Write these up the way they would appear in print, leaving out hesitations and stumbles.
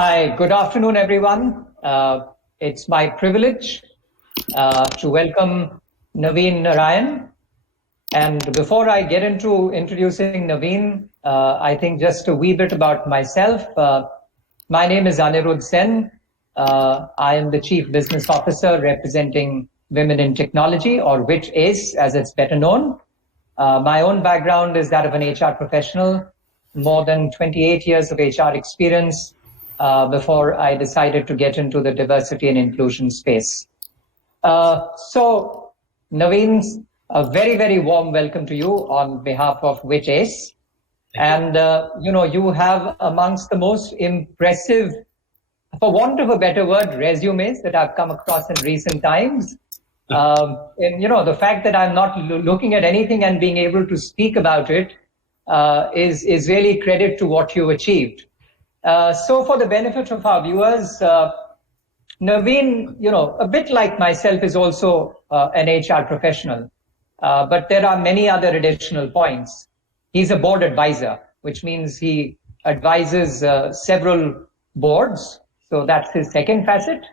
Hi, good afternoon, everyone. It's my privilege to welcome Naveen Narayanan. And before I get into introducing Naveen, I think just a wee bit about myself. My name is Anirudh Sen. I am the Chief Business Officer representing Women in Technology, or WiT Ace, as it's better known. My own background is that of an HR professional, more than 28 years of HR experience before I decided to get into the diversity and inclusion space. So, Naveen, a very, very warm welcome to you on behalf of WiT Ace. And, you have amongst the most impressive, for want of a better word, resumes that I've come across in recent times. And, the fact that I'm not looking at anything and being able to speak about it is really credit to what you've achieved. So for the benefit of our viewers, Naveen, a bit like myself, is also an HR professional, but there are many other additional points. He's a board advisor, which means he advises several boards. So that's his second facet.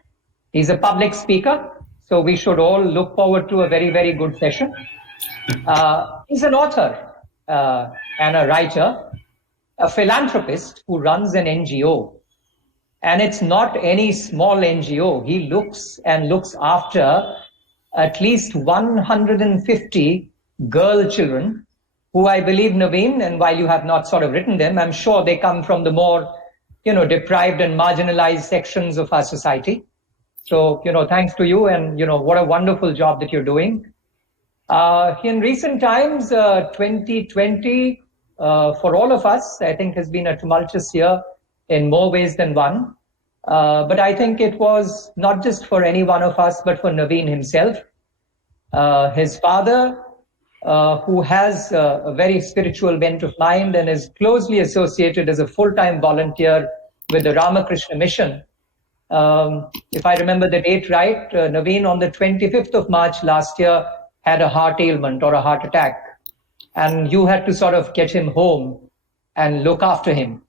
He's a public speaker, so we should all look forward to a very, very good session. He's an author and a writer, a philanthropist who runs an NGO. And it's not any small NGO. He looks after at least 150 girl children who, I believe, Naveen, and while you have not sort of written them, I'm sure they come from the more, deprived and marginalized sections of our society. So, thanks to you, and, what a wonderful job that you're doing. In recent times, 2020, for all of us, I think has been a tumultuous year in more ways than one. But I think it was not just for any one of us, but for Naveen himself. His father, who has a very spiritual bent of mind and is closely associated as a full-time volunteer with the Ramakrishna Mission. If I remember the date right, Naveen on the 25th of March last year had a heart ailment or a heart attack. And you had to sort of get him home and look after him.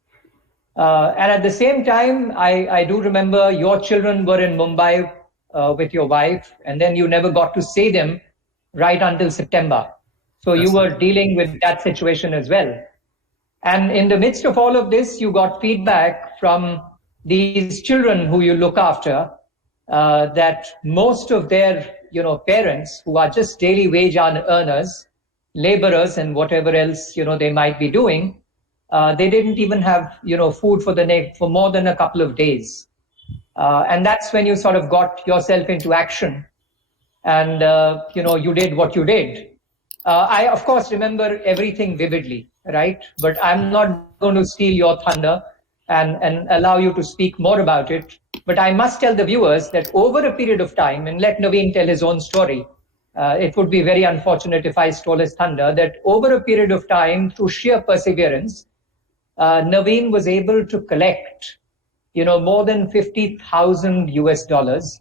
And at the same time, I do remember your children were in Mumbai with your wife, and then you never got to see them right until September. So you were dealing with that situation as well. And in the midst of all of this, you got feedback from these children who you look after, that most of their, parents who are just daily wage earners, laborers and whatever else, they might be doing, they didn't even have, food for more than a couple of days. And that's when you sort of got yourself into action and, you did what you did. I, of course, remember everything vividly, right? But I'm not going to steal your thunder and allow you to speak more about it. But I must tell the viewers that over a period of time, and let Naveen tell his own story, it would be very unfortunate if I stole his thunder, that over a period of time, through sheer perseverance, Naveen was able to collect, more than 50,000 US dollars,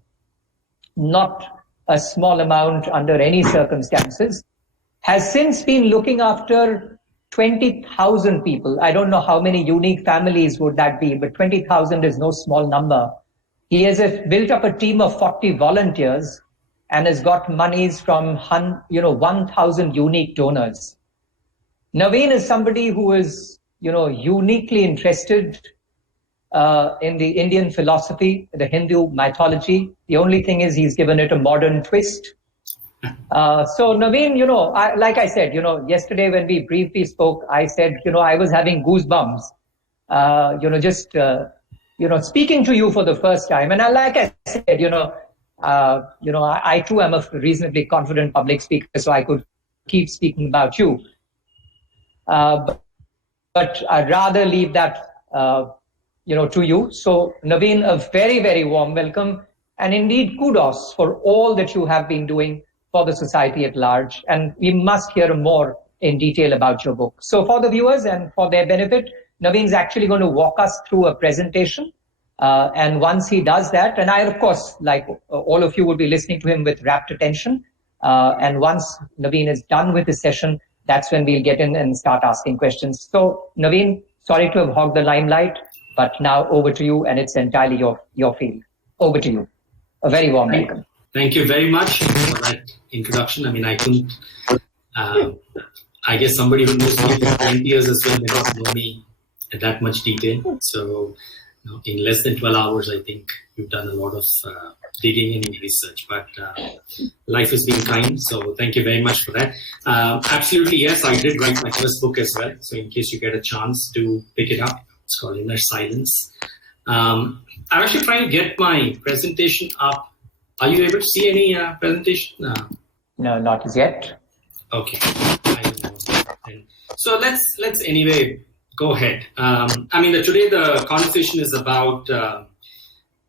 not a small amount under any circumstances, has since been looking after 20,000 people. I don't know how many unique families would that be, but 20,000 is no small number. He has built up a team of 40 volunteers and has got monies from 1,000 unique donors. Naveen is somebody who is, uniquely interested in the Indian philosophy, the Hindu mythology. The only thing is he's given it a modern twist. So Naveen, like I said, yesterday when we briefly spoke, I said, I was having goosebumps, speaking to you for the first time. And like I said, I too am a reasonably confident public speaker, so I could keep speaking about you. But I'd rather leave that, to you. So Naveen, a very, very warm welcome, and indeed kudos for all that you have been doing for the society at large. And we must hear more in detail about your book. So for the viewers and for their benefit, Naveen's actually going to walk us through a presentation. And once he does that, and I, of course, like all of you, will be listening to him with rapt attention. And once Naveen is done with his session, that's when we'll get in and start asking questions. So Naveen, sorry to have hogged the limelight. But now over to you, and it's entirely your field. Over to you. A very warm welcome. Thank you very much for that introduction. I mean, I couldn't, I guess somebody who knows me for 20 years as well may not know me at that much detail. So in less than 12 hours, I think you've done a lot of digging and research, but life has been kind. So thank you very much for that. Absolutely, yes, I did write my first book as well. So in case you get a chance to pick it up, it's called Inner Silence. I'm actually trying to get my presentation up. Are you able to see any presentation? No, not as yet. Okay. So let's anyway go ahead. I mean, today the conversation is about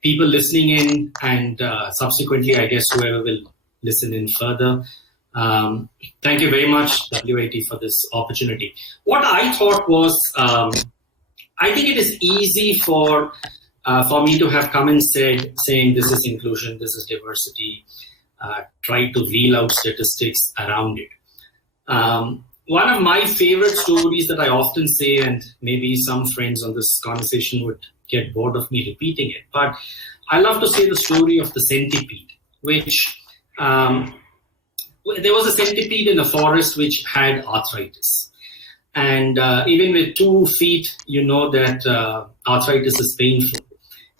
people listening in, and subsequently, I guess whoever will listen in further. Thank you very much, WiT, for this opportunity. What I thought was, I think it is easy for me to have come and saying this is inclusion, this is diversity, try to reel out statistics around it. One of my favorite stories that I often say, and maybe some friends on this conversation would get bored of me repeating it, but I love to say the story of the centipede, which there was a centipede in the forest which had arthritis. And even with 2 feet, you know that arthritis is painful.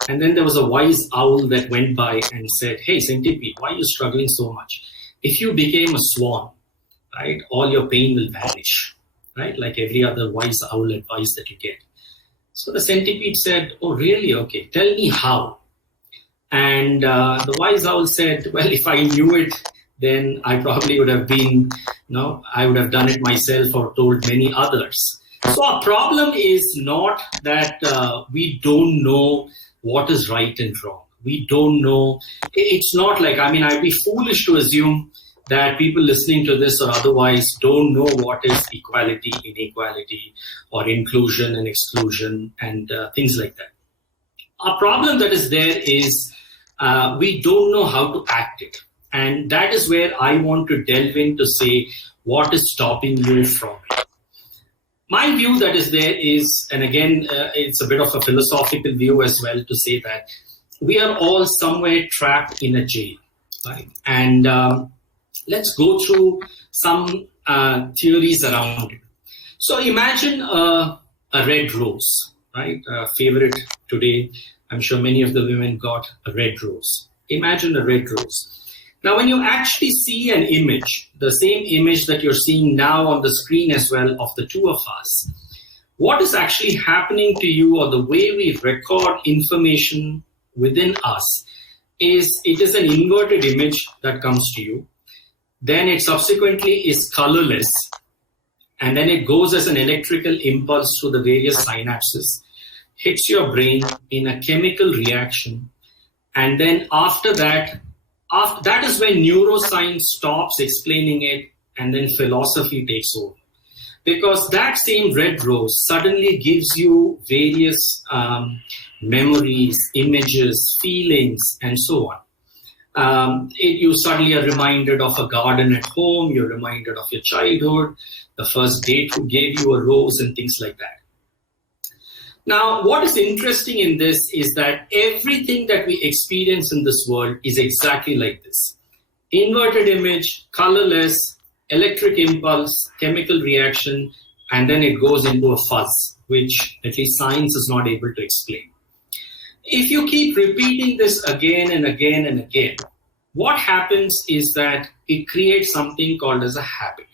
And then there was a wise owl that went by and said, "Hey, centipede, why are you struggling so much? If you became a swan, right, all your pain will vanish," right? Like every other wise owl advice that you get. So the centipede said, "Oh, really? Okay, tell me how." And the wise owl said, "Well, if I knew it, then I probably would have been, I would have done it myself or told many others." So our problem is not that we don't know what is right and wrong. We don't know. It's not like, I mean, I'd be foolish to assume that people listening to this or otherwise don't know what is equality, inequality, or inclusion and exclusion and things like that. Our problem that is there is we don't know how to act it. And that is where I want to delve in to say, what is stopping you from it? My view that is there is, and again, it's a bit of a philosophical view as well, to say that we are all somewhere trapped in a jail, right? And let's go through some theories around it. So imagine a red rose, right? Favorite today. I'm sure many of the women got a red rose. Imagine a red rose. Now, when you actually see an image, the same image that you're seeing now on the screen as well of the two of us, what is actually happening to you, or the way we record information within us, is it is an inverted image that comes to you. Then it subsequently is colorless. And then it goes as an electrical impulse through the various synapses, hits your brain in a chemical reaction. And then after that is when neuroscience stops explaining it, and then philosophy takes over. Because that same red rose suddenly gives you various memories, images, feelings, and so on. You suddenly are reminded of a garden at home, you're reminded of your childhood, the first date who gave you a rose, and things like that. Now, what is interesting in this is that everything that we experience in this world is exactly like this. Inverted image, colorless, electric impulse, chemical reaction, and then it goes into a fuzz, which at least science is not able to explain. If you keep repeating this again and again and again, what happens is that it creates something called as a habit.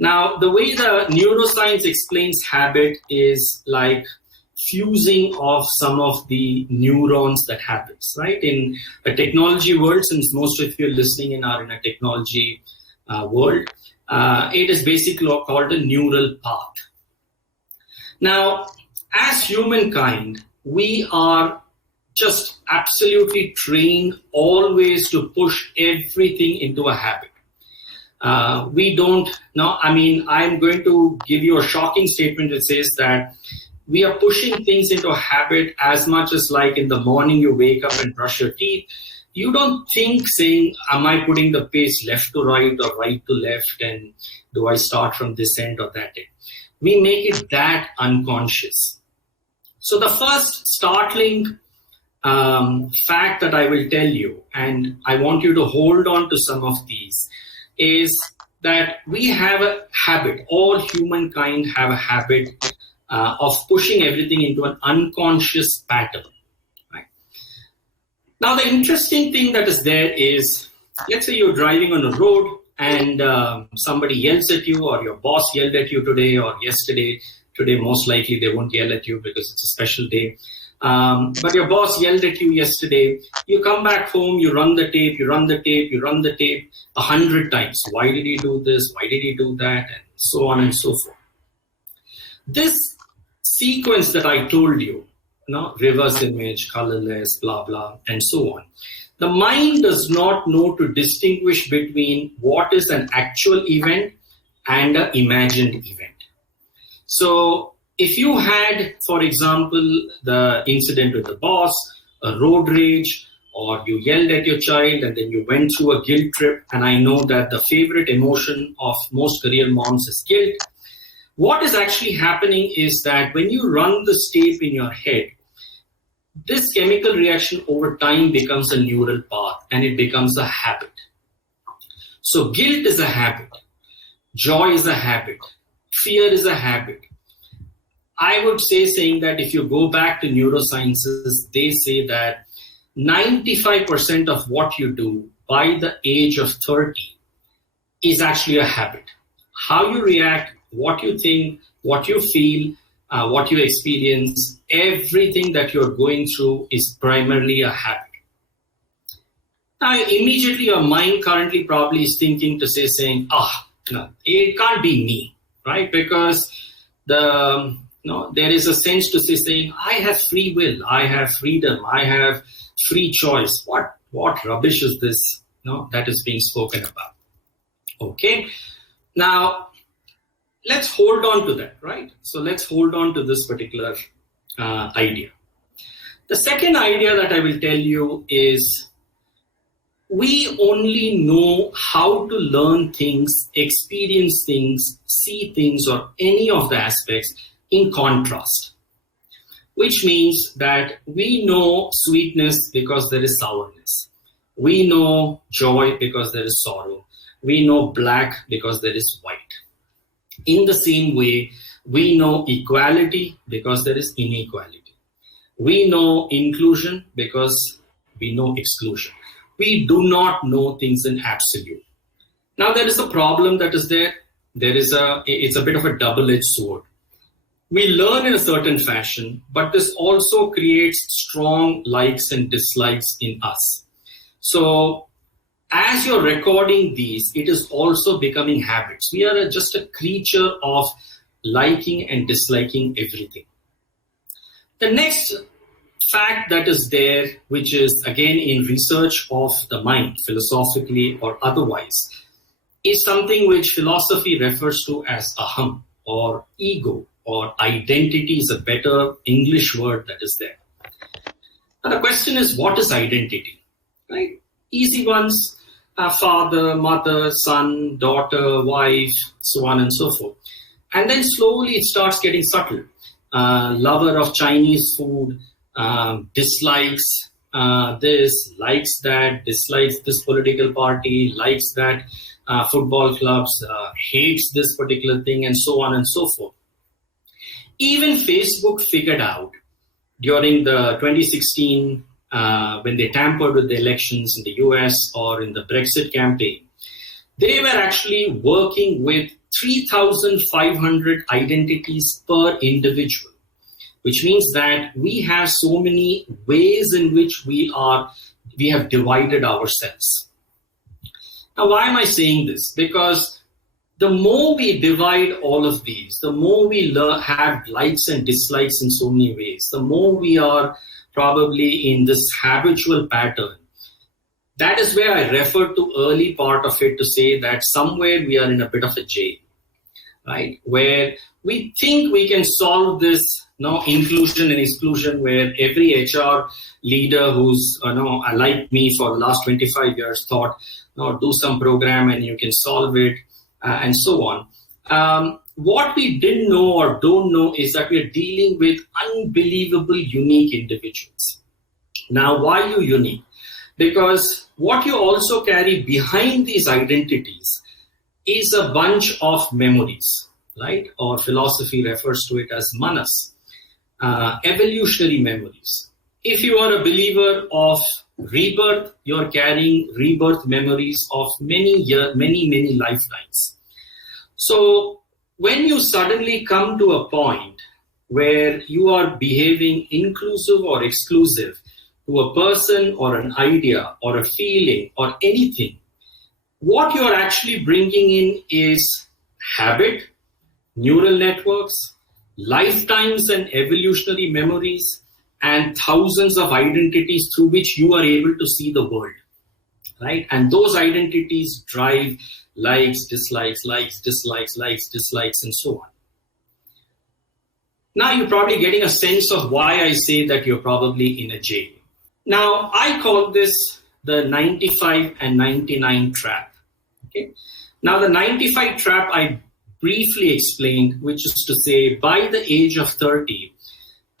Now, the way the neuroscience explains habit is like fusing of some of the neurons that happens, right? In a technology world, since most of you listening in are in a technology world, it is basically called a neural path. Now, as humankind, we are just absolutely trained always to push everything into a habit. We don't know, I mean, I'm going to give you a shocking statement that says that we are pushing things into a habit as much as like in the morning you wake up and brush your teeth. You don't think saying, am I putting the pace left to right or right to left, and do I start from this end or that end? We make it that unconscious. So the first startling fact that I will tell you, and I want you to hold on to some of these, is that we have a habit, all humankind have a habit of pushing everything into an unconscious pattern. Right? Now, the interesting thing that is there is, let's say you're driving on a road and somebody yells at you, or your boss yelled at you today or yesterday. Today, most likely they won't yell at you because it's a special day. But your boss yelled at you yesterday. You come back home, you run the tape, you run the tape, you run the tape 100 times. Why did he do this? Why did he do that? And so on and so forth. This sequence that I told you, reverse image, colorless, blah, blah, and so on. The mind does not know to distinguish between what is an actual event and an imagined event. So if you had, for example, the incident with the boss, a road rage, or you yelled at your child and then you went through a guilt trip, and I know that the favorite emotion of most career moms is guilt. What is actually happening is that when you run this tape in your head, this chemical reaction over time becomes a neural path and it becomes a habit. So guilt is a habit. Joy is a habit. Fear is a habit. I would say saying that if you go back to neurosciences, they say that 95% of what you do by the age of 30 is actually a habit. How you react, what you think, what you feel, what you experience, everything that you're going through is primarily a habit. Now, immediately your mind currently probably is thinking to saying, no, it can't be me, right? Because there is a sense to saying, I have free will, I have freedom, I have free choice. What rubbish is this that is being spoken about? Okay, now let's hold on to that, right? So let's hold on to this particular idea. The second idea that I will tell you is we only know how to learn things, experience things, see things, or any of the aspects in contrast, which means that we know sweetness because there is sourness. We know joy because there is sorrow. We know black because there is white. In the same way, we know equality because there is inequality. We know inclusion because we know exclusion. We do not know things in absolute. Now, there is a problem that is there. It's a bit of a double-edged sword. We learn in a certain fashion, but this also creates strong likes and dislikes in us. So as you're recording these, it is also becoming habits. We are just a creature of liking and disliking everything. The next fact that is there, which is again in research of the mind, philosophically or otherwise, is something which philosophy refers to as aham or ego or identity is a better English word that is there. Now the question is, what is identity? Right? Easy ones, father, mother, son, daughter, wife, so on and so forth. And then slowly it starts getting subtle. Lover of Chinese food, dislikes this, likes that, dislikes this political party, likes that football clubs, hates this particular thing, and so on and so forth. Even Facebook figured out during the 2016, when they tampered with the elections in the US or in the Brexit campaign, they were actually working with 3,500 identities per individual, which means that we have so many ways in which we have divided ourselves. Now, why am I saying this? Because the more we divide all of these, the more we have likes and dislikes in so many ways, the more we are probably in this habitual pattern. That is where I referred to early part of it to say that somewhere we are in a bit of a jail, right? Where we think we can solve this inclusion and exclusion, where every HR leader who's like me for the last 25 years thought, do some program and you can solve it, and so on. what we didn't know or don't know is that we're dealing with unbelievable unique individuals. Now, why are you unique? Because what you also carry behind these identities is a bunch of memories, right? Or philosophy refers to it as manas, evolutionary memories. If you are a believer of rebirth, you're carrying rebirth memories of many lifetimes. So when you suddenly come to a point where you are behaving inclusive or exclusive to a person or an idea or a feeling or anything, what you're actually bringing in is habit, neural networks, lifetimes and evolutionary memories, and thousands of identities through which you are able to see the world, right? And those identities drive likes, dislikes, and so on. Now you're probably getting a sense of why I say that you're probably in a jail. Now, I call this the 95 and 99 trap. Okay. Now, the 95 trap I briefly explained, which is to say, by the age of 30,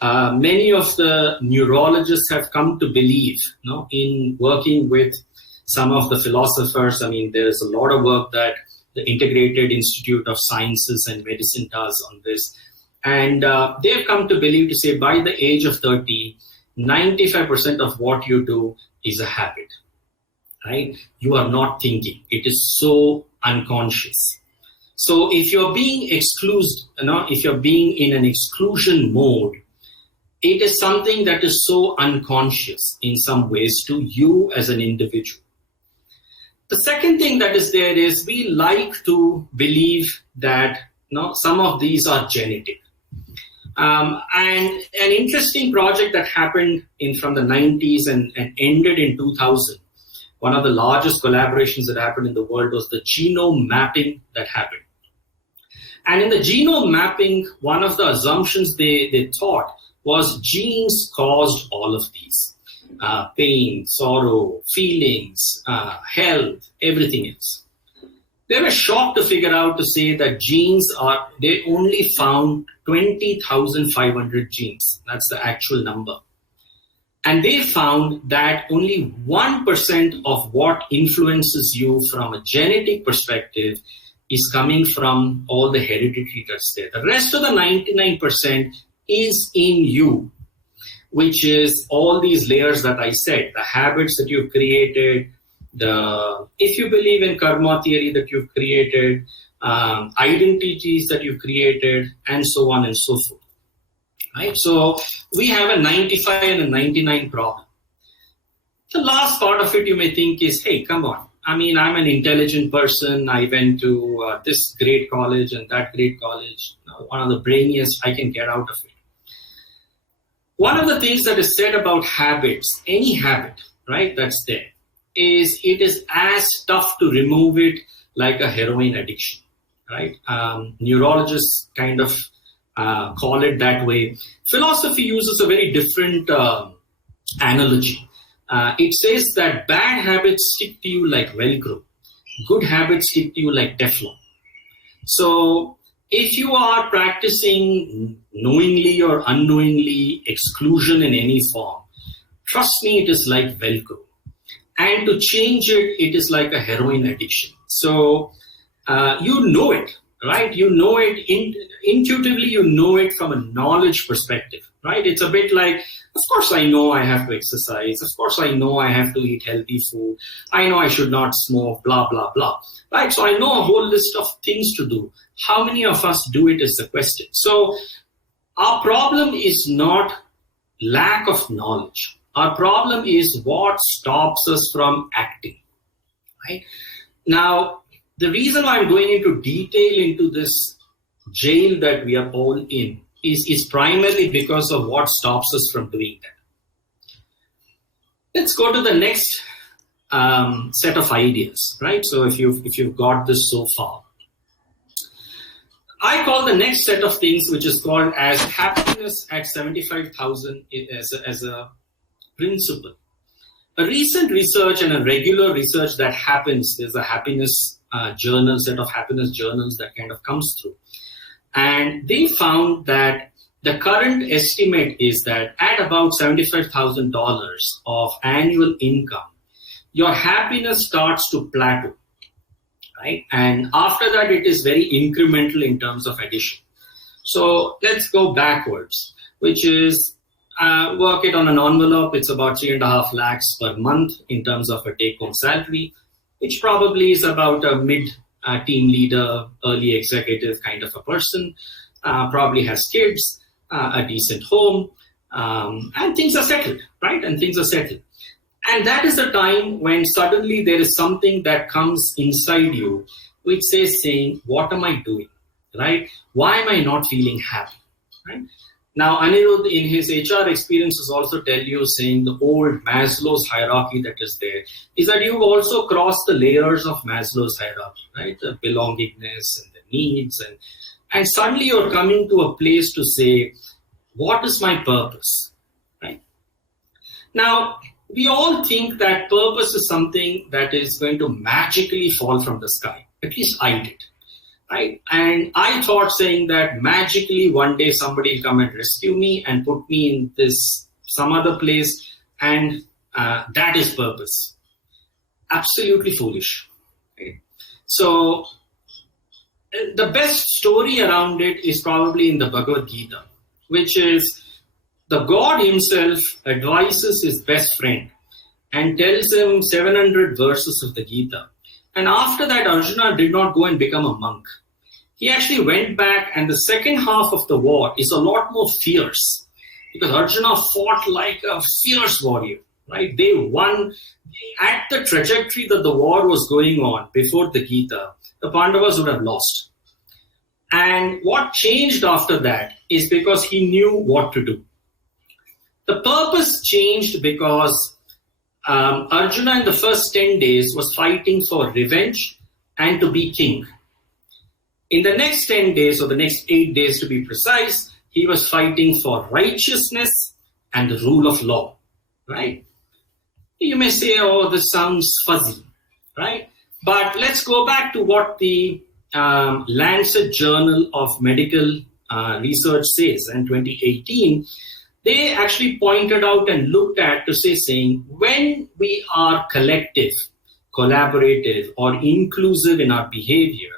many of the neurologists have come to believe, in working with some of the philosophers. I mean, there is a lot of work that the Integrated Institute of Sciences and Medicine does on this. And they have come to believe to say, by the age of 30, 95% of what you do is a habit, right? You are not thinking. It is so unconscious. So if you're being excluded, if you're being in an exclusion mode, it is something that is so unconscious in some ways to you as an individual. The second thing that is there is we like to believe that some of these are genetic. And an interesting project that happened from the 90s and ended in 2000, one of the largest collaborations that happened in the world was the genome mapping that happened. And in the genome mapping, one of the assumptions they thought was genes caused all of these. Pain, sorrow, feelings, health, everything else. They were shocked to figure out to say that they only found 20,500 genes. That's the actual number. And they found that only 1% of what influences you from a genetic perspective is coming from all the hereditary that's there. The rest of the 99% is in you, which is all these layers that I said, the habits that you've created, if you believe in karma theory that you've created, identities that you've created, and so on and so forth. Right? So we have a 95 and a 99 problem. The last part of it you may think is, hey, come on. I mean, I'm an intelligent person. I went to this great college and that great college. One of the brainiest, I can get out of it. One of the things that is said about habits, any habit, right, that's there, is it is as tough to remove it like a heroin addiction, right? Neurologists kind of call it that way. Philosophy uses a very different analogy. It says that bad habits stick to you like Velcro. Good habits stick to you like Teflon. So if you are practicing knowingly or unknowingly exclusion in any form, trust me, it is like Velcro. And to change it, it is like a heroin addiction. So you know it, right? You know it intuitively, you know it from a knowledge perspective, right? It's a bit like, of course I know I have to exercise. Of course I know I have to eat healthy food. I know I should not smoke, blah, blah, blah, right? So I know a whole list of things to do. How many of us do it is the question. So our problem is not lack of knowledge. Our problem is what stops us from acting, right? Now, the reason why I'm going into detail into this jail that we are all in is primarily because of what stops us from doing that. Let's go to the next set of ideas, right? So if you've got this so far, I call the next set of things, which is called as happiness at 75,000 as a principle. A recent research and a regular research that happens, there's a happiness journal, set of happiness journals that kind of comes through. And they found that the current estimate is that at about $75,000 of annual income, your happiness starts to plateau, right? And after that, it is very incremental in terms of addition. So let's go backwards, which is work it on an envelope. It's about 3.5 lakhs per month in terms of a take-home salary, which probably is about a mid team leader, early executive kind of a person, probably has kids, a decent home, and things are settled, right? And things are settled. And that is the time when suddenly there is something that comes inside you, which says saying, what am I doing, right? Why am I not feeling happy, right? Now, Anirudh, in his HR experiences, also tell you, saying the old Maslow's hierarchy that is there, is that you've also crossed the layers of Maslow's hierarchy, right? The belongingness and the needs. And suddenly you're coming to a place to say, what is my purpose, right? Now, we all think that purpose is something that is going to magically fall from the sky. At least I did. Right? And I thought saying that magically one day somebody will come and rescue me and put me in this some other place, and that is purpose. Absolutely foolish. Right? So the best story around it is probably in the Bhagavad Gita, which is the God himself advises his best friend and tells him 700 verses of the Gita. And after that, Arjuna did not go and become a monk. He actually went back, and the second half of the war is a lot more fierce because Arjuna fought like a fierce warrior, right? They won at the trajectory that the war was going on before the Gita. The Pandavas would have lost. And what changed after that is because he knew what to do. The purpose changed because Arjuna in the first 10 days was fighting for revenge and to be king. In the next 10 days, or the next 8 days to be precise, he was fighting for righteousness and the rule of law, right? You may say, oh, this sounds fuzzy, right? But let's go back to what the Lancet Journal of Medical Research says in 2018. They actually pointed out and looked at to saying when we are collective, collaborative, or inclusive in our behavior,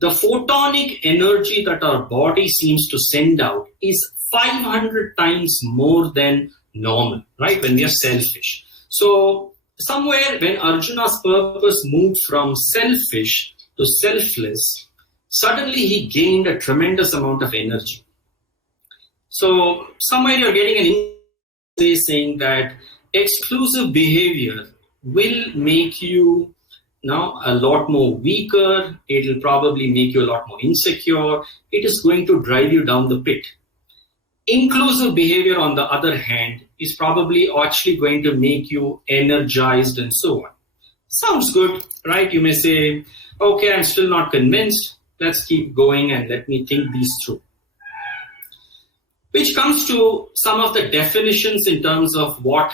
the photonic energy that our body seems to send out is 500 times more than normal, right? When we are selfish. So somewhere when Arjuna's purpose moved from selfish to selfless, suddenly he gained a tremendous amount of energy. So somewhere you're getting an insight saying that exclusive behavior will make you now a lot more weaker. It'll probably make you a lot more insecure. It is going to drive you down the pit. Inclusive behavior, on the other hand, is probably actually going to make you energized and so on. Sounds good, right? You may say, okay, I'm still not convinced. Let's keep going and let me think these through. Which comes to some of the definitions in terms of what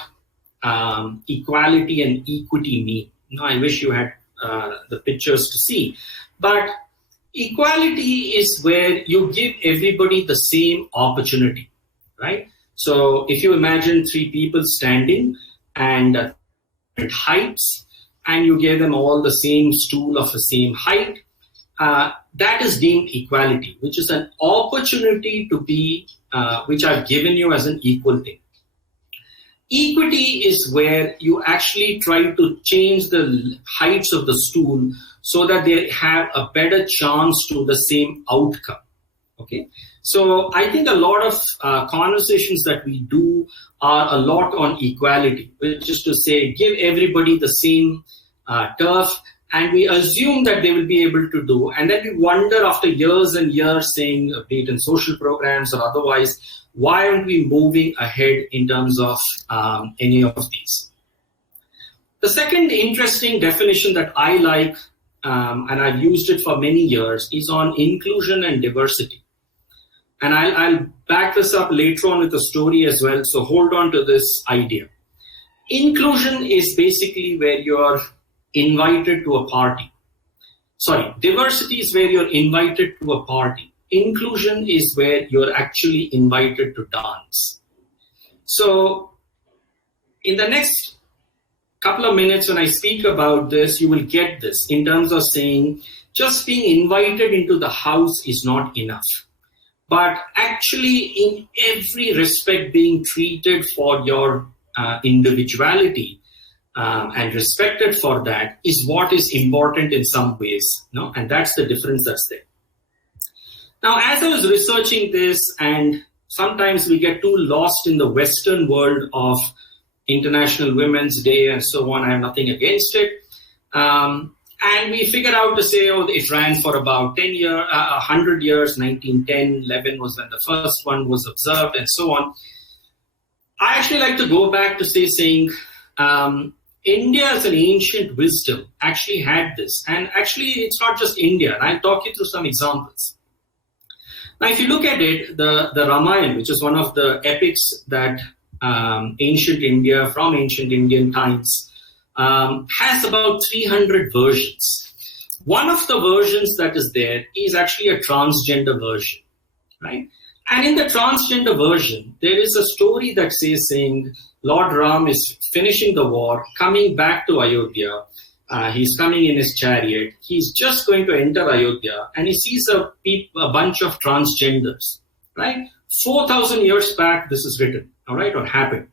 equality and equity mean. Now, I wish you had the pictures to see. But equality is where you give everybody the same opportunity, right? So if you imagine 3 people standing and at heights, and you give them all the same stool of the same height, that is deemed equality, which is an opportunity to be, which I've given you as an equal thing. Equity is where you actually try to change the heights of the stool so that they have a better chance to the same outcome. Okay, so I think a lot of conversations that we do are a lot on equality, which is to say, give everybody the same turf, and we assume that they will be able to do, and then we wonder after years and years, saying, be it in social programs or otherwise, why aren't we moving ahead in terms of any of these? The second interesting definition that I like, and I've used it for many years, is on inclusion and diversity. And I'll back this up later on with a story as well, so hold on to this idea. Inclusion is basically where you're invited to a party. Sorry, diversity is where you're invited to a party. Inclusion is where you're actually invited to dance. So in the next couple of minutes when I speak about this, you will get this in terms of saying just being invited into the house is not enough. But actually in every respect being treated for your individuality and respected for that is what is important in some ways. No? And that's the difference that's there. Now, as I was researching this, and sometimes we get too lost in the Western world of International Women's Day and so on, I have nothing against it. And we figure out to say, oh, it ran for about 100 years, 1910, 11 was when the first one was observed and so on. I actually like to go back to saying India as an ancient wisdom actually had this. And actually, it's not just India. And I'll talk you through some examples. Now, if you look at it, the Ramayana, which is one of the epics that ancient India, from ancient Indian times, has about 300 versions. One of the versions that is there is actually a transgender version, right? And in the transgender version, there is a story that says saying Lord Ram is finishing the war, coming back to Ayodhya. He's coming in his chariot. He's just going to enter Ayodhya, and he sees a bunch of transgenders, right? 4,000 years back, this is written, all right, or happened.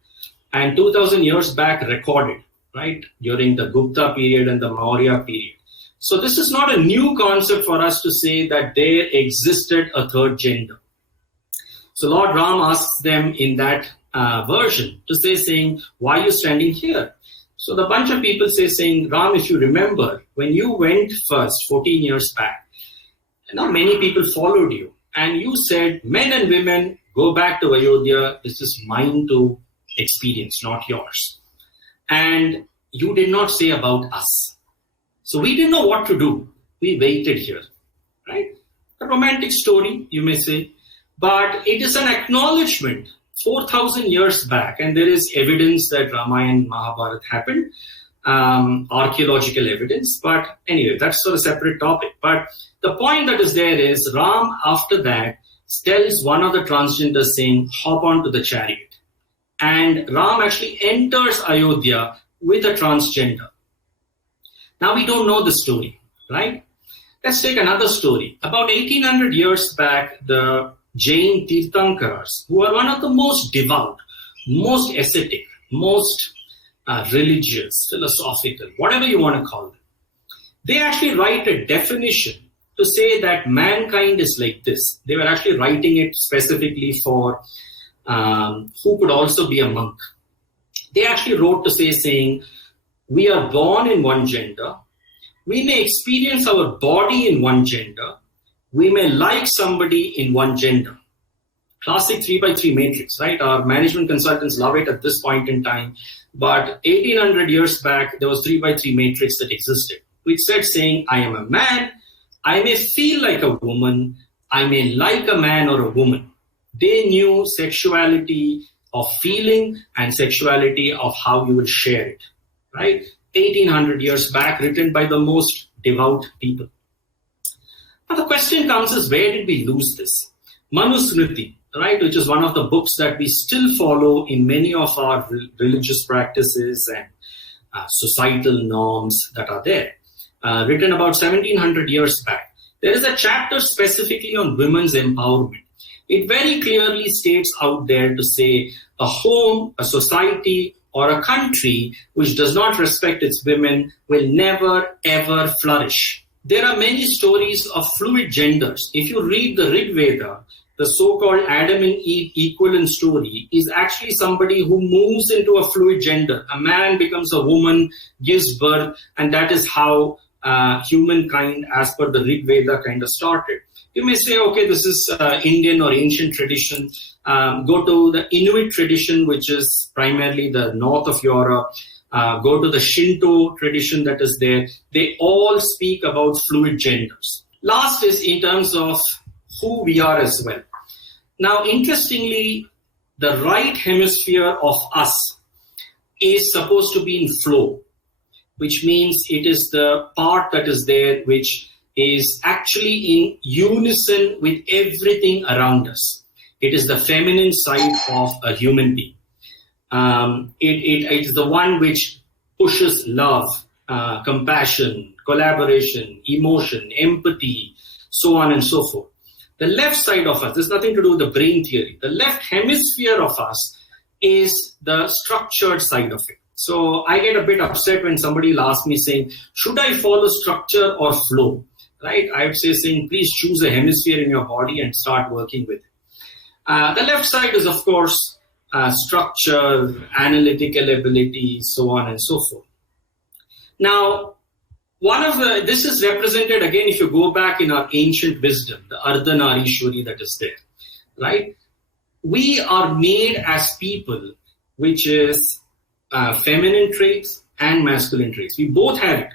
And 2,000 years back, recorded, right, during the Gupta period and the Maurya period. So this is not a new concept for us to say that there existed a third gender. So Lord Ram asks them in that version to saying, why are you standing here? So the bunch of people saying, Ram, if you remember, when you went first 14 years back, not many people followed you. And you said, men and women, go back to Ayodhya. This is mine to experience, not yours. And you did not say about us. So we didn't know what to do. We waited here, right? A romantic story, you may say, but it is an acknowledgement 4,000 years back, and there is evidence that Ramayana and Mahabharata happened, archaeological evidence, but anyway, that's sort of a separate topic. But the point that is there is Ram, after that, tells one of the transgenders saying, hop onto the chariot. And Ram actually enters Ayodhya with a transgender. Now we don't know the story, right? Let's take another story. About 1800 years back, the Jain Tirthankaras, who are one of the most devout, most ascetic, most religious, philosophical, whatever you want to call them, they actually write a definition to say that mankind is like this. They were actually writing it specifically for who could also be a monk. They actually wrote to saying, we are born in one gender. We may experience our body in one gender. We may like somebody in one gender. Classic 3x3 matrix, right? Our management consultants love it at this point in time. But 1800 years back, there was 3x3 matrix that existed, which said saying, I am a man. I may feel like a woman. I may like a man or a woman. They knew sexuality of feeling and sexuality of how you will share it, right? 1800 years back, written by the most devout people. Now the question comes is, where did we lose this? Manusmriti, right, which is one of the books that we still follow in many of our religious practices and societal norms that are there, written about 1700 years back. There is a chapter specifically on women's empowerment. It very clearly states out there to say a home, a society, or a country which does not respect its women will never, ever flourish. There are many stories of fluid genders. If you read the Rig Veda, the so-called Adam and Eve equivalent story is actually somebody who moves into a fluid gender. A man becomes a woman, gives birth, and that is how humankind, as per the Rig Veda, kind of started. You may say, okay, this is Indian or ancient tradition. Go to the Inuit tradition, which is primarily the north of Europe. Go to the Shinto tradition that is there. They all speak about fluid genders. Last is in terms of who we are as well. Now, interestingly, the right hemisphere of us is supposed to be in flow, which means it is the part that is there which is actually in unison with everything around us. It is the feminine side of a human being. It is the one which pushes love, compassion, collaboration, emotion, empathy, so on and so forth. The left side of us, there's nothing to do with the brain theory. The left hemisphere of us is the structured side of it. So I get a bit upset when somebody will ask me saying, should I follow structure or flow? Right? I would say saying, please choose a hemisphere in your body and start working with it. The left side is, of course, structure, analytical ability, so on and so forth. Now, this is represented again, if you go back in our ancient wisdom, the Ardhanarishwari that is there, right? We are made as people, which is feminine traits and masculine traits. We both have it.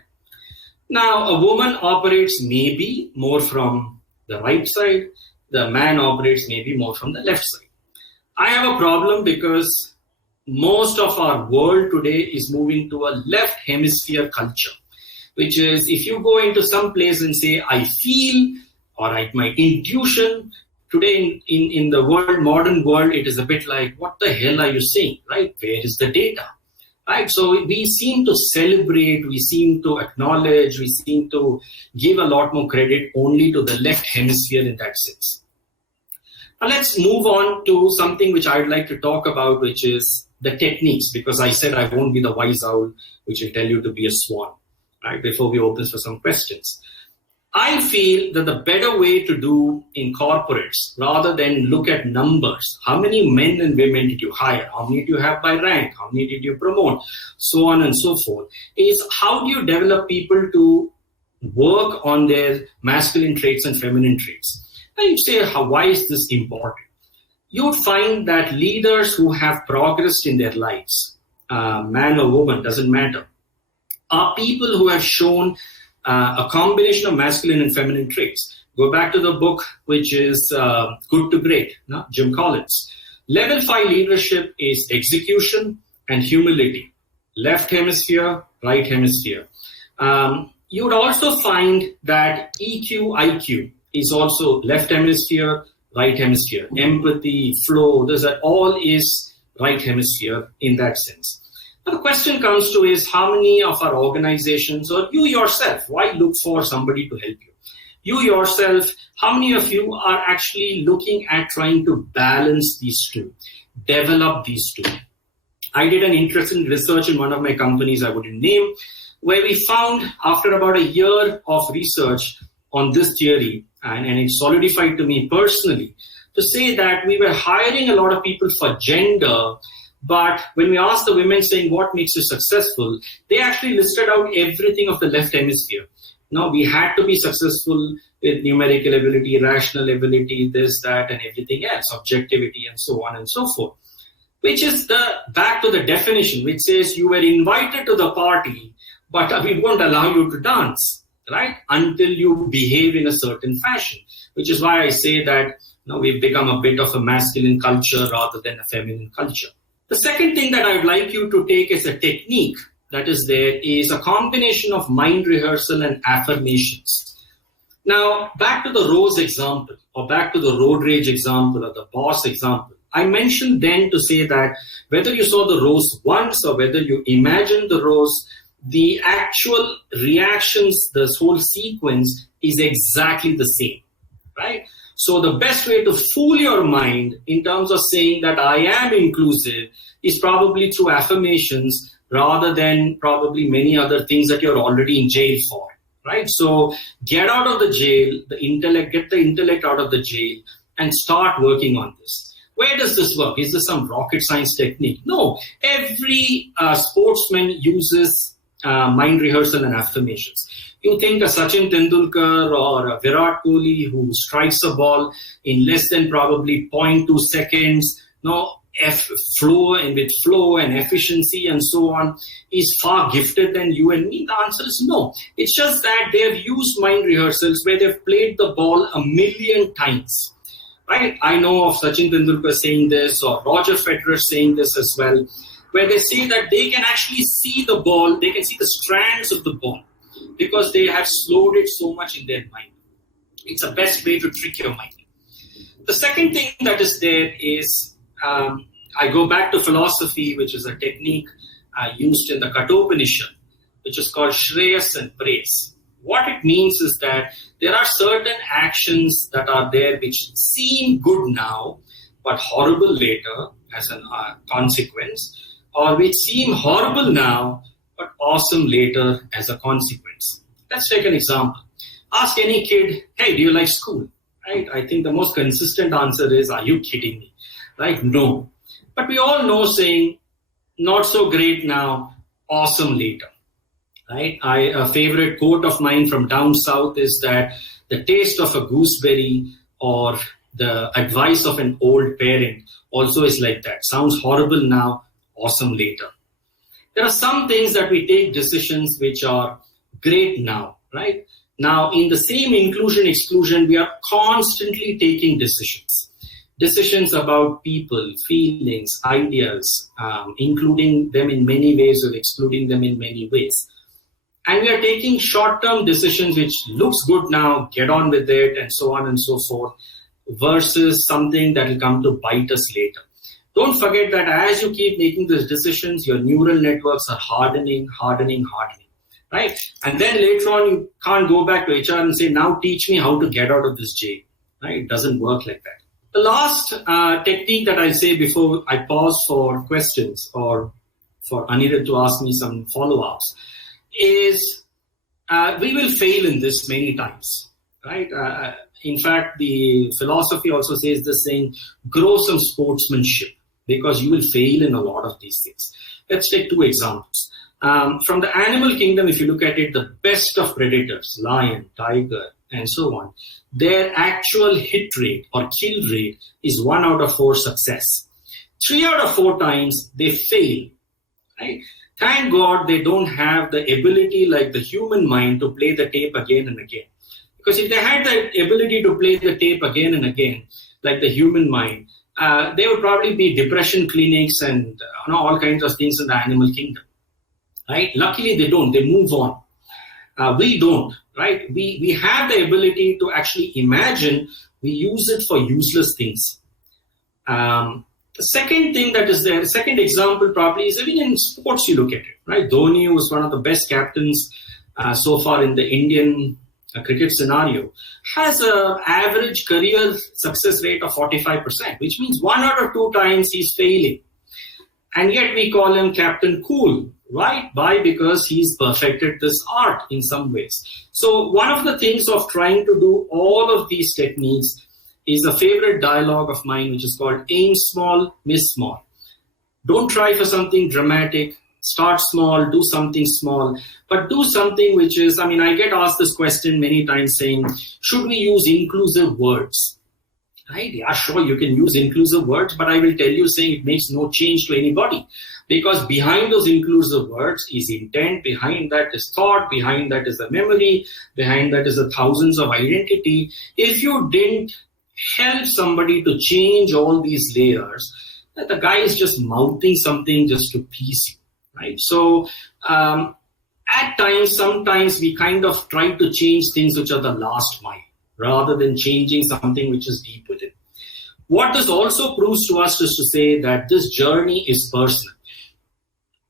Now, a woman operates maybe more from the right side. The man operates maybe more from the left side. I have a problem because most of our world today is moving to a left hemisphere culture, which is if you go into some place and say, I feel, or my intuition, today in the modern world, it is a bit like, what the hell are you saying, right? Where is the data, right? So we seem to celebrate, we seem to acknowledge, we seem to give a lot more credit only to the left hemisphere in that sense. Now let's move on to something which I'd like to talk about, which is the techniques, because I said I won't be the wise owl, which will tell you to be a swan, right? Before we open for some questions. I feel that the better way to do in corporates, rather than look at numbers, how many men and women did you hire? How many did you have by rank? How many did you promote? So on and so forth, is how do you develop people to work on their masculine traits and feminine traits? And you say, why is this important? You'd find that leaders who have progressed in their lives, man or woman, doesn't matter, are people who have shown a combination of masculine and feminine traits. Go back to the book, which is Good to Great, Jim Collins. Level 5 leadership is execution and humility. Left hemisphere, right hemisphere. You would also find that EQ, IQ is also left hemisphere, right hemisphere. Empathy, flow, all is right hemisphere in that sense. Now the question comes to is how many of our organizations, or you yourself, why look for somebody to help you? You yourself, how many of you are actually looking at trying to balance these two, develop these two? I did an interesting research in one of my companies I wouldn't name, where we found after about a year of research on this theory, and it solidified to me personally, to say that we were hiring a lot of people for gender, but when we asked the women saying what makes you successful, they actually listed out everything of the left hemisphere. Now, we had to be successful with numerical ability, rational ability, this, that, and everything else, objectivity, and so on and so forth, which is back to the definition, which says you were invited to the party, but we won't allow you to dance, right, until you behave in a certain fashion, which is why I say that we've become a bit of a masculine culture rather than a feminine culture. The second thing that I would like you to take as a technique that is there is a combination of mind rehearsal and affirmations. Now, back to the rose example, or back to the road rage example, or the boss example. I mentioned then to say that whether you saw the rose once or whether you imagined the rose, the actual reactions, this whole sequence is exactly the same, right? So the best way to fool your mind in terms of saying that I am inclusive is probably through affirmations rather than probably many other things that you're already in jail for, right? So get out of the jail, get the intellect out of the jail and start working on this. Where does this work? Is this some rocket science technique? No, every sportsman uses mind rehearsal and affirmations. You think a Sachin Tendulkar or a Virat Kohli who strikes a ball in less than probably 0.2 seconds, flow and efficiency and so on is far gifted than you and me? The answer is no. It's just that they've used mind rehearsals where they've played the ball 1,000,000 times. Right? I know of Sachin Tendulkar saying this or Roger Federer saying this as well, where they say that they can actually see the ball, they can see the strands of the ball. because they have slowed it so much in their mind. It's the best way to trick your mind. The second thing that is there is, I go back to philosophy, which is a technique used in the Kathopanishad, which is called Shreyas and Praise. What it means is that there are certain actions that are there which seem good now, but horrible later as a consequence, or which seem horrible now, but awesome later as a consequence. Let's take an example. Ask any kid, hey, do you like school? Right? I think the most consistent answer is, are you kidding me? Right? No. But we all know saying, not so great now, awesome later. Right? A favorite quote of mine from down south is that the taste of a gooseberry or the advice of an old parent also is like that. Sounds horrible now, awesome later. There are some things that we take decisions which are great now, right? Now, in the same inclusion-exclusion, we are constantly taking decisions. Decisions about people, feelings, ideas, including them in many ways or excluding them in many ways. And we are taking short-term decisions which looks good now, get on with it, and so on and so forth, versus something that will come to bite us later. Don't forget that as you keep making these decisions, your neural networks are hardening, right? And then later on, you can't go back to HR and say, now teach me how to get out of this jail, right? It doesn't work like that. The last technique that I say before I pause for questions or for Anirudh to ask me some follow-ups is we will fail in this many times, right? In fact, the philosophy also says this saying, grow some sportsmanship, because you will fail in a lot of these things. Let's take two examples. From the animal kingdom, if you look at it, the best of predators, lion, tiger, and so on, their actual hit rate or kill rate is 1 out of 4 success. 3 out of 4 times they fail, right? Thank God they don't have the ability like the human mind to play the tape again and again. Because if they had the ability to play the tape again and again, like the human mind, there would probably be depression clinics and all kinds of things in the animal kingdom, right? Luckily, they don't. They move on. We don't, right? We have the ability to actually imagine. We use it for useless things. The second thing that is there, second example probably is even in sports you look at it, right? Dhoni was one of the best captains so far in the Indian cricket scenario, has an average career success rate of 45%, which means 1 out of 2 times he's failing. And yet we call him Captain Cool, right? Why? Because he's perfected this art in some ways. So one of the things of trying to do all of these techniques is a favorite dialogue of mine, which is called aim small, miss small. Don't try for something dramatic. Start small, do something small, but do something which is, I get asked this question many times saying, should we use inclusive words? Right? Yeah, sure, you can use inclusive words, but I will tell you saying it makes no change to anybody, because behind those inclusive words is intent, behind that is thought, behind that is a memory, behind that is the thousands of identity. If you didn't help somebody to change all these layers, the guy is just mouthing something just to please you. Right. So at times, sometimes we kind of try to change things which are the last mile rather than changing something which is deep within. What this also proves to us is to say that this journey is personal.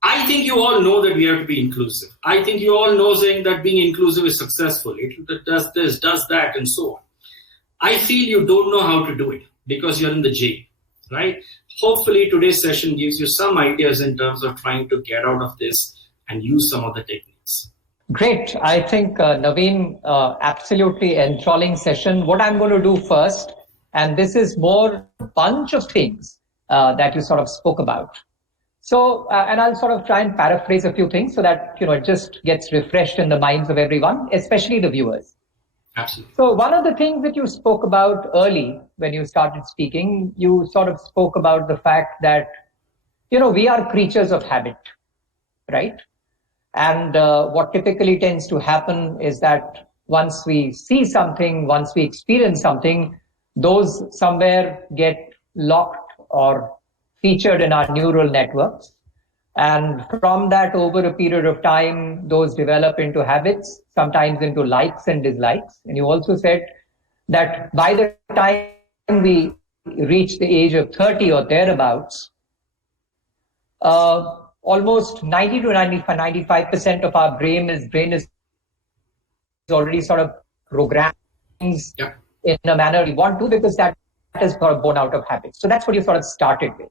I think you all know that we have to be inclusive. I think you all know saying that being inclusive is successful. It does this, does that, and so on. I feel you don't know how to do it because you're in the jail, right? Hopefully today's session gives you some ideas in terms of trying to get out of this and use some of the techniques. Great. I think, Naveen, absolutely enthralling session. What I'm going to do first, and this is more bunch of things that you sort of spoke about. So, and I'll sort of try and paraphrase a few things so that, it just gets refreshed in the minds of everyone, especially the viewers. Absolutely. So one of the things that you spoke about early when you started speaking, you sort of spoke about the fact that, we are creatures of habit, right? And what typically tends to happen is that once we see something, once we experience something, those somewhere get locked or featured in our neural networks. And from that, over a period of time, those develop into habits, sometimes into likes and dislikes. And you also said that by the time we reach the age of 30 or thereabouts, almost 90 to 95% of our brain is already sort of programmed things in a manner we want to, because that is sort of born out of habit. So that's what you sort of started with.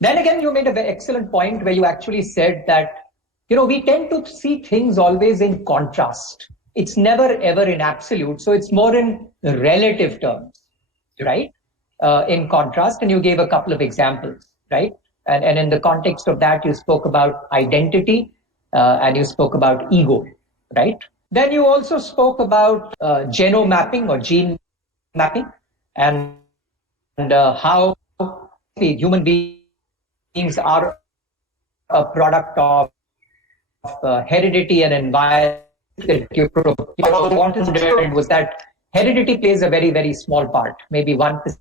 Then again, you made an excellent point where you actually said that, we tend to see things always in contrast. It's never ever in absolute. So it's more in relative terms, right? In contrast. And you gave a couple of examples, right? And in the context of that, you spoke about identity and you spoke about ego, right? Then you also spoke about genome mapping or gene mapping and how the human beings are a product of heredity and environment. What wanted to do was that heredity plays a very, very small part, maybe 1%.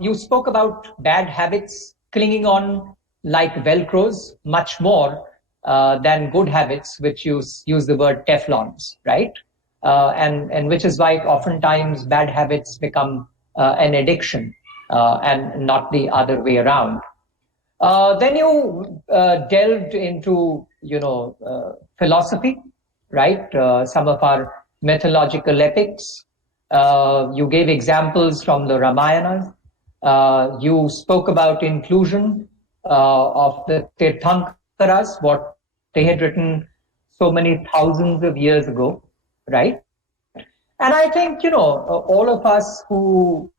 You spoke about bad habits clinging on like Velcros much more than good habits, which use the word Teflons, right? And which is why oftentimes bad habits become an addiction and not the other way around. Then you delved into, philosophy, right? Some of our mythological epics. You gave examples from the Ramayana. You spoke about inclusion of the Tirthankaras, what they had written so many thousands of years ago, right? And I think, all of us who,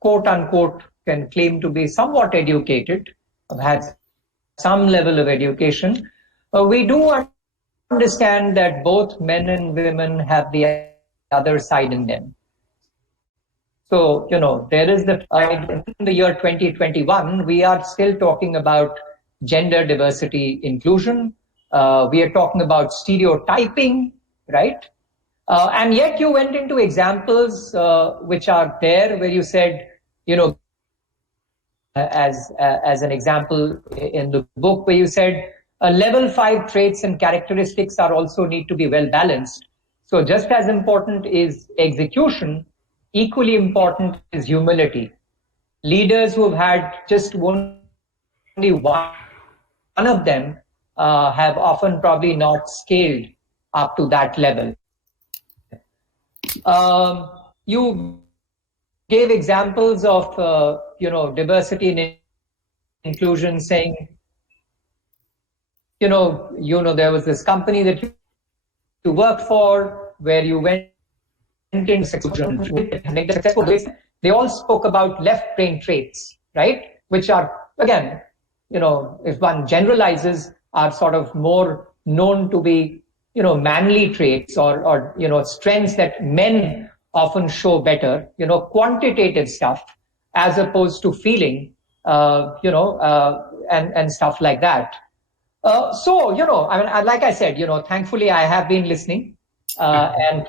quote unquote, can claim to be somewhat educated, have had some level of education, we do understand that both men and women have the other side in them. So, there is in the year 2021, we are still talking about gender diversity inclusion. We are talking about stereotyping, right? And yet you went into examples which are there where you said, as an example in the book where you said level 5 traits and characteristics are also need to be well balanced. So just as important is execution, equally important is humility. Leaders who have had just only one of them have often probably not scaled up to that level. You gave examples of, diversity and inclusion, saying, there was this company that you worked for where you went into successful ways. They all spoke about left brain traits, right? Which are, again, if one generalizes, are sort of more known to be, manly traits or strengths that men often show better, quantitative stuff as opposed to feeling, and stuff like that. So, like I said, thankfully I have been listening, and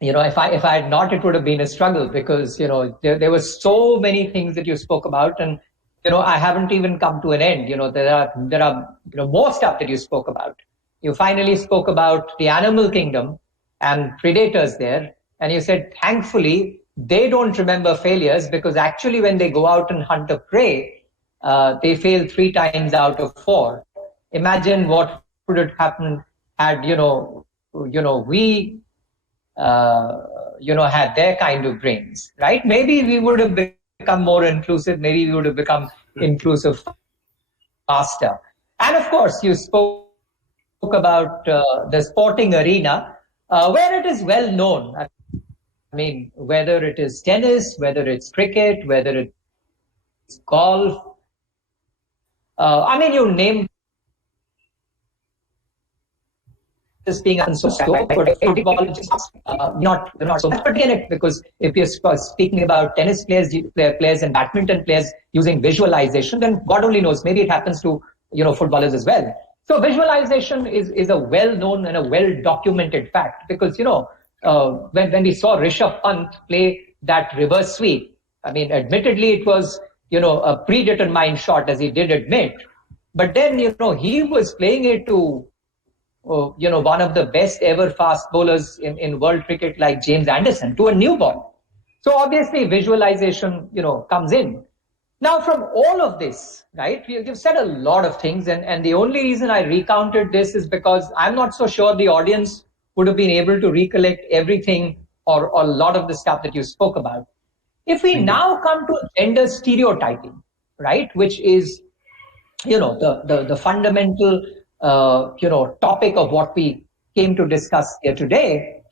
if I had not, it would have been a struggle because there were so many things that you spoke about, and I haven't even come to an end. There are more stuff that you spoke about. You finally spoke about the animal kingdom and predators there, and you said thankfully they don't remember failures, because actually when they go out and hunt a prey, they fail 3 times out of 4. Imagine what would have happened had we had their kind of brains, right? Maybe we would have become more inclusive. Maybe we would have become inclusive faster. And of course, you spoke about the sporting arena, where it is well known. I mean, whether it is tennis, whether it's cricket, whether it's golf. You name this being so but football is not so much. But again, because if you're speaking about tennis players and badminton players using visualization, then God only knows, maybe it happens to footballers as well. So visualization is a well-known and a well-documented fact, because when we saw Rishabh Pant play that reverse sweep, I mean, admittedly it was a predetermined shot, as he did admit. But then, he was playing it to, one of the best ever fast bowlers in world cricket, like James Anderson, to a new ball. So obviously visualization, comes in. Now, from all of this, right, you've said a lot of things, and the only reason I recounted this is because I'm not so sure the audience would have been able to recollect everything or a lot of the stuff that you spoke about. If we now come to gender stereotyping, right, which is, the fundamental, topic of what we came to discuss here today,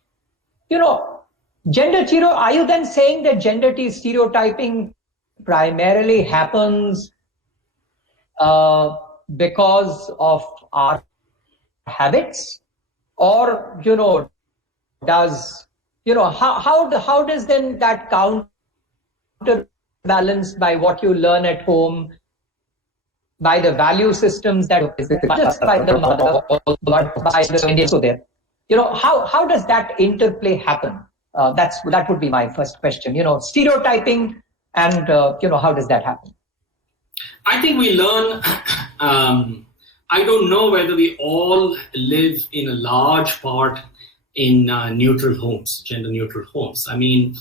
are you then saying that gender stereotyping primarily happens because of our habits, or does how does then that counterbalance by what you learn at home, by the value systems that just by the mother, but by the Indian, so there, how does that interplay happen? That would be my first question. Stereotyping, and how does that happen? I think we learn. I don't know whether we all live in a large part in neutral homes, gender neutral homes. I mean,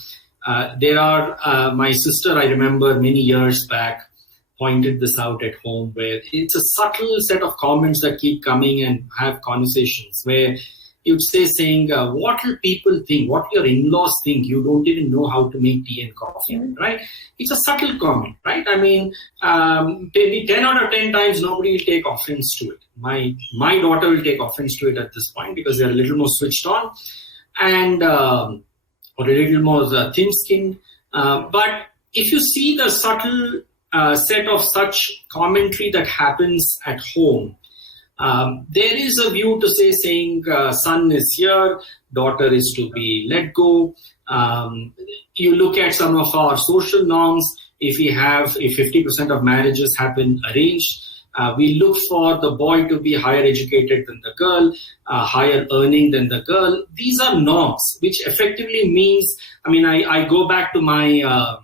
there are, my sister, I remember many years back, pointed this out at home, where it's a subtle set of comments that keep coming and have conversations where you'd saying, what will people think? What your in-laws think? You don't even know how to make tea and coffee, right? It's a subtle comment, right? I mean, maybe 10 out of 10 times, nobody will take offense to it. My daughter will take offense to it at this point because they're a little more switched on and or a little more thin-skinned. But if you see the subtle set of such commentary that happens at home, there is a view to saying son is here, daughter is to be let go. You look at some of our social norms. If 50% of marriages happen arranged, we look for the boy to be higher educated than the girl, higher earning than the girl. These are norms, which effectively means, I go back to my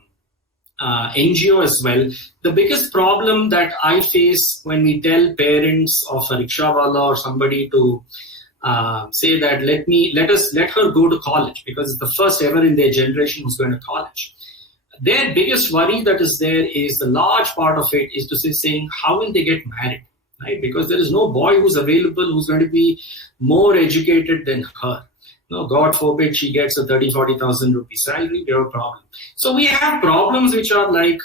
NGO as well. The biggest problem that I face when we tell parents of a rickshawala or somebody to say that let her go to college because it's the first ever in their generation who's going to college. Their biggest worry that is there is the large part of it is to saying how will they get married, right? Because there is no boy who's available who's going to be more educated than her. No, God forbid she gets a 30,000-40,000 rupee salary, we have a problem. So we have problems which are like,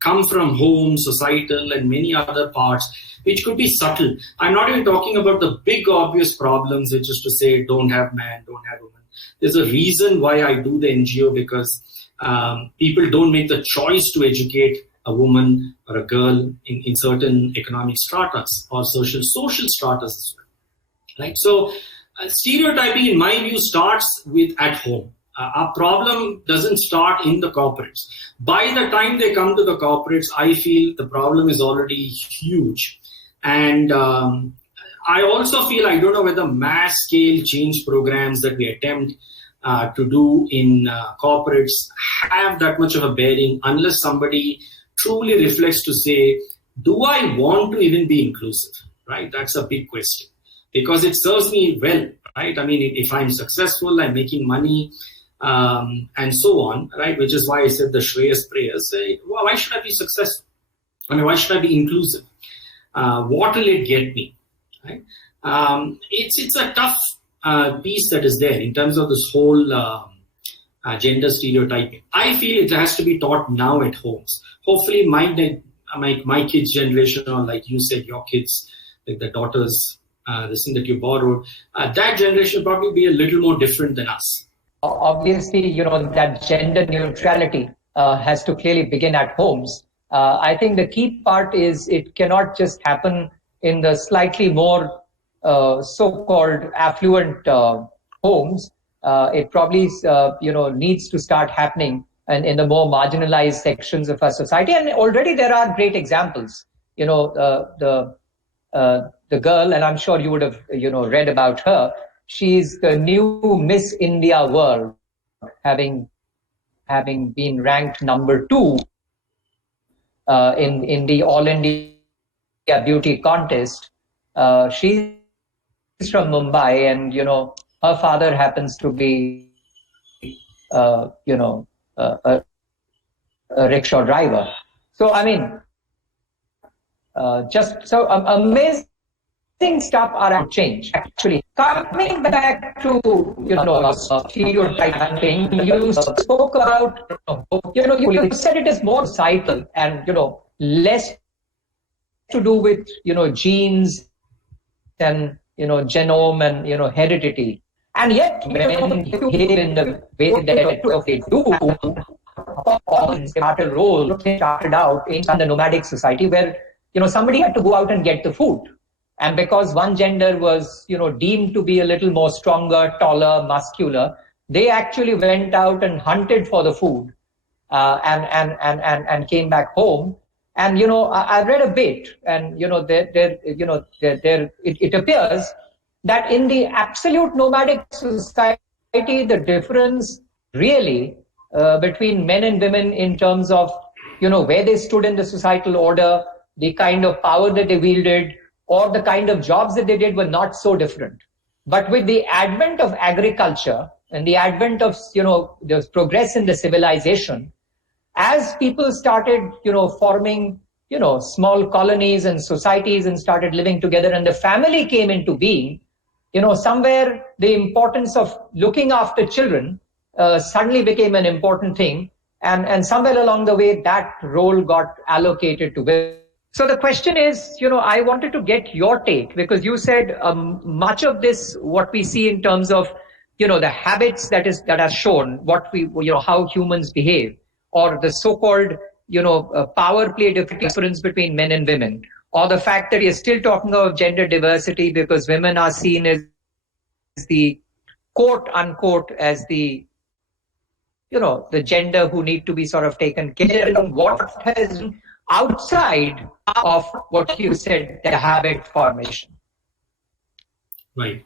come from home, societal, and many other parts, which could be subtle. I'm not even talking about the big obvious problems, which is to say, don't have man, don't have woman. There's a reason why I do the NGO, because people don't make the choice to educate a woman or a girl in certain economic stratas or social stratas as well, right? So stereotyping, in my view, starts with at home. Our problem doesn't start in the corporates. By the time they come to the corporates, I feel the problem is already huge. And I also feel, I don't know whether mass scale change programs that we attempt to do in corporates have that much of a bearing unless somebody truly reflects to say, do I want to even be inclusive, right? That's a big question. Because it serves me well, right? If I'm successful, I'm making money, and so on, right? Which is why I said the Shreyas prayers. Say, well, why should I be successful? Why should I be inclusive? What will it get me, right? It's a tough piece that is there in terms of this whole gender stereotyping. I feel it has to be taught now at homes. Hopefully, my kids' generation, or like you said, your kids, like the daughters. This thing that you borrowed, that generation will probably be a little more different than us. Obviously, that gender neutrality has to clearly begin at homes. I think the key part is it cannot just happen in the slightly more so-called affluent homes. It probably, needs to start happening in the more marginalized sections of our society. And already there are great examples. The girl, and I'm sure you would have, read about her. She's the new Miss India World, having been ranked number 2 in the All India Beauty Contest. She's from Mumbai, and her father happens to be a rickshaw driver. So I mean, just so amazing stuff are actually change. Actually, coming back to stereotyping, you spoke about you said it is more societal and less to do with genes and genome and heredity. And yet men behave in the way that they do. Started role started out in the nomadic society where somebody had to go out and get the food, and because one gender was deemed to be a little more stronger, taller, muscular, they actually went out and hunted for the food, and came back home. And I read a bit, and it appears that in the absolute nomadic society, the difference really between men and women in terms of where they stood in the societal order, the kind of power that they wielded, or the kind of jobs that they did were not so different. But with the advent of agriculture and the advent of the progress in the civilization, as people started forming small colonies and societies and started living together, and the family came into being, somewhere the importance of looking after children suddenly became an important thing, and somewhere along the way that role got allocated to women. So the question is, I wanted to get your take, because you said much of this, what we see in terms of the habits that are shown, what we how humans behave, or the so-called power play difference between men and women, or the fact that you're still talking about gender diversity because women are seen as the quote unquote as the the gender who need to be sort of taken care of. What has outside of what you said, the habit formation? Right.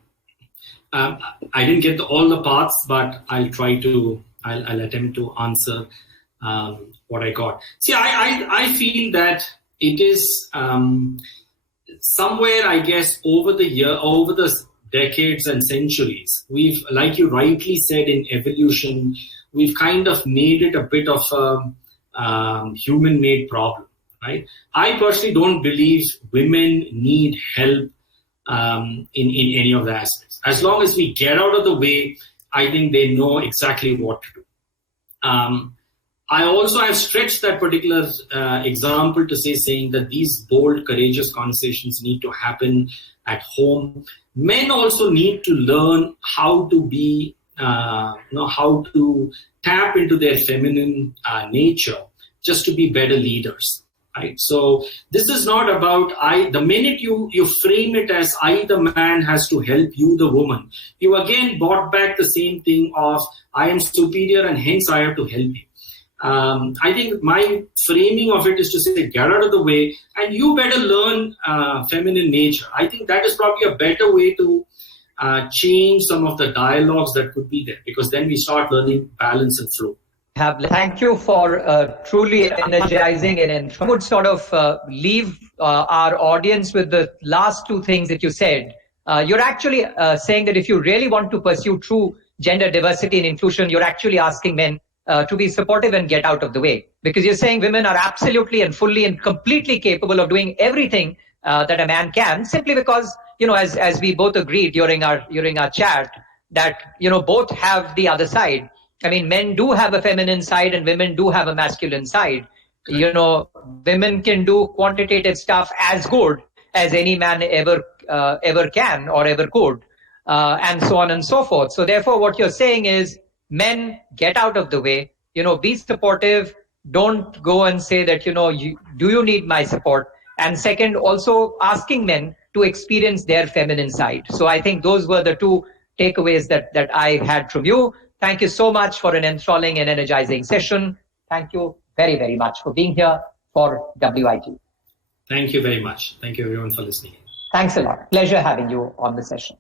I didn't get all the parts, but I'll attempt to answer what I got. See, I feel that it is somewhere, I guess, over the decades and centuries, we've, like you rightly said, in evolution, we've kind of made it a bit of a human-made problem, right? I personally don't believe women need help in any of the aspects. As long as we get out of the way, I think they know exactly what to do. I also have stretched that particular example to saying that these bold, courageous conversations need to happen at home. Men also need to learn how to be, how to tap into their feminine nature just to be better leaders. Right. So this is not about the minute you frame it as I, the man, has to help you, the woman, you again brought back the same thing of I am superior and hence I have to help you. I think my framing of it is to say, get out of the way and you better learn feminine nature. I think that is probably a better way to change some of the dialogues that could be there, because then we start learning balance and flow. Thank you for truly energizing it. And I would sort of leave our audience with the last two things that you said. You're actually saying that if you really want to pursue true gender diversity and inclusion, you're actually asking men to be supportive and get out of the way. Because you're saying women are absolutely and fully and completely capable of doing everything that a man can, simply because, as we both agreed during our chat, that, both have the other side. I mean, men do have a feminine side and women do have a masculine side. Women can do quantitative stuff as good as any man ever can or ever could, and so on and so forth. So therefore, what you're saying is, men, get out of the way, be supportive. Don't go and say that, do you need my support? And second, also asking men to experience their feminine side. So I think those were the two takeaways that I had from you. Thank you so much for an enthralling and energizing session. Thank you very, very much for being here for WiT. Thank you very much. Thank you everyone for listening. Thanks a lot. Pleasure having you on the session.